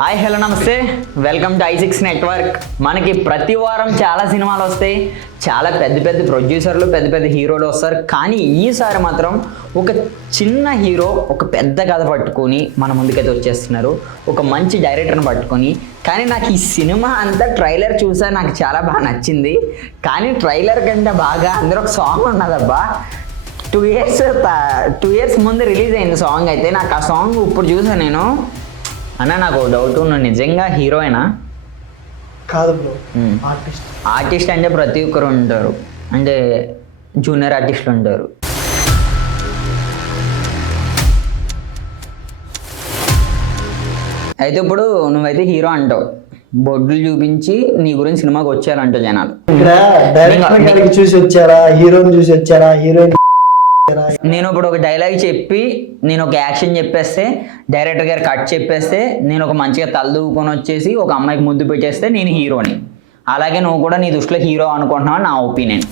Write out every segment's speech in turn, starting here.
Hi hello నమస్తే. Welcome to I six network మనకి ప్రతి వారం చాలా సినిమాలు వస్తాయి. చాలా పెద్ద పెద్ద ప్రొడ్యూసర్లు పెద్ద పెద్ద హీరోలు వస్తారు. కానీ ఈసారి మాత్రం ఒక చిన్న హీరో ఒక పెద్ద కథ పట్టుకొని మన ముందుకైతే వచ్చేస్తున్నారు. ఒక మంచి డైరెక్టర్ని పట్టుకొని. కానీ నాకు ఈ సినిమా అంతా ట్రైలర్ చూసా నాకు చాలా బాగా నచ్చింది. కానీ ట్రైలర్ కంటే బాగా అందరూ ఒక సాంగ్ ఉన్నదబ్బా. టూ ఇయర్స్ టూ ఇయర్స్ ముందు రిలీజ్ అయింది సాంగ్ అయితే. నాకు ఆ సాంగ్ ఇప్పుడు చూసాను నేను. అన్న నాకు డౌట్ నువ్వు నిజంగా హీరోయినా కాదు బ్రో. ఆర్టిస్ట్ ఆర్టిస్ట్ అంటే ప్రతి ఒక్కరు ఉంటారు. అంటే జూనియర్ ఆర్టిస్టులు ఉంటారు. అయితే ఇప్పుడు నువ్వైతే హీరో అంటావు. బొడ్లు చూపించి నీ గురించి సినిమాకి వచ్చారంటావు జనాలు. ఇక్కడ డైరెక్టర్ గారికి చూసి వచ్చారా? హీరోని చూసి వచ్చారా? హీరోయిన్ నేను ఇప్పుడు ఒక డైలాగ్ చెప్పి నేను ఒక యాక్షన్ చెప్పేస్తే డైరెక్టర్ గారు కట్ చెప్పేస్తే నేను ఒక మంచిగా తలదూకొని వచ్చేసి ఒక అమ్మాయికి ముద్దు పెట్టేస్తే నేను హీరోని అలాగే నువ్వు కూడా నీ దృష్టిలో హీరో అనుకుంటున్నావు నా ఒపీనియన్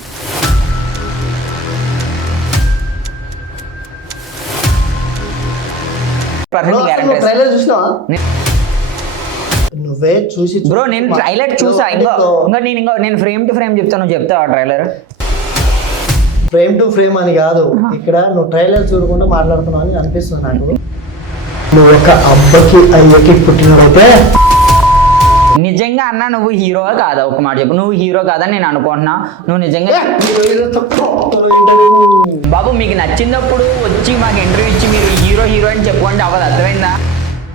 నువ్వే చూసి బ్రో నేను ట్రైలర్ చూసా. ఇంకా ఇంకా నేను ఇంకా నేను ఫ్రేమ్ టు ఫ్రేమ్ చెప్తాను నువ్వు చెప్తావా ట్రైలర్ ఫ్రేమ్ టు ఫ్రేమ్ అని కాదు. ఇక్కడ నువ్వు ట్రైలర్ చూడకుండా మాట్లాడుతున్నావు అని అనిపిస్తుంది నాకు. నువ్వు ఒక అబ్బకి అయ్యకి పుట్టినవైతే నిజంగా అన్న నువ్వు హీరో కాదా? ఒక మాట చెప్పు. నువ్వు హీరో కాదా నేను అనుకుంటున్నా. నువ్వు నిజంగా బాబు మీకు నచ్చినప్పుడు వచ్చి మాకు ఇంటర్వ్యూ ఇచ్చి మీరు హీరో హీరో అని చెప్పుకోండి అవ్వదు. అర్థమైందా?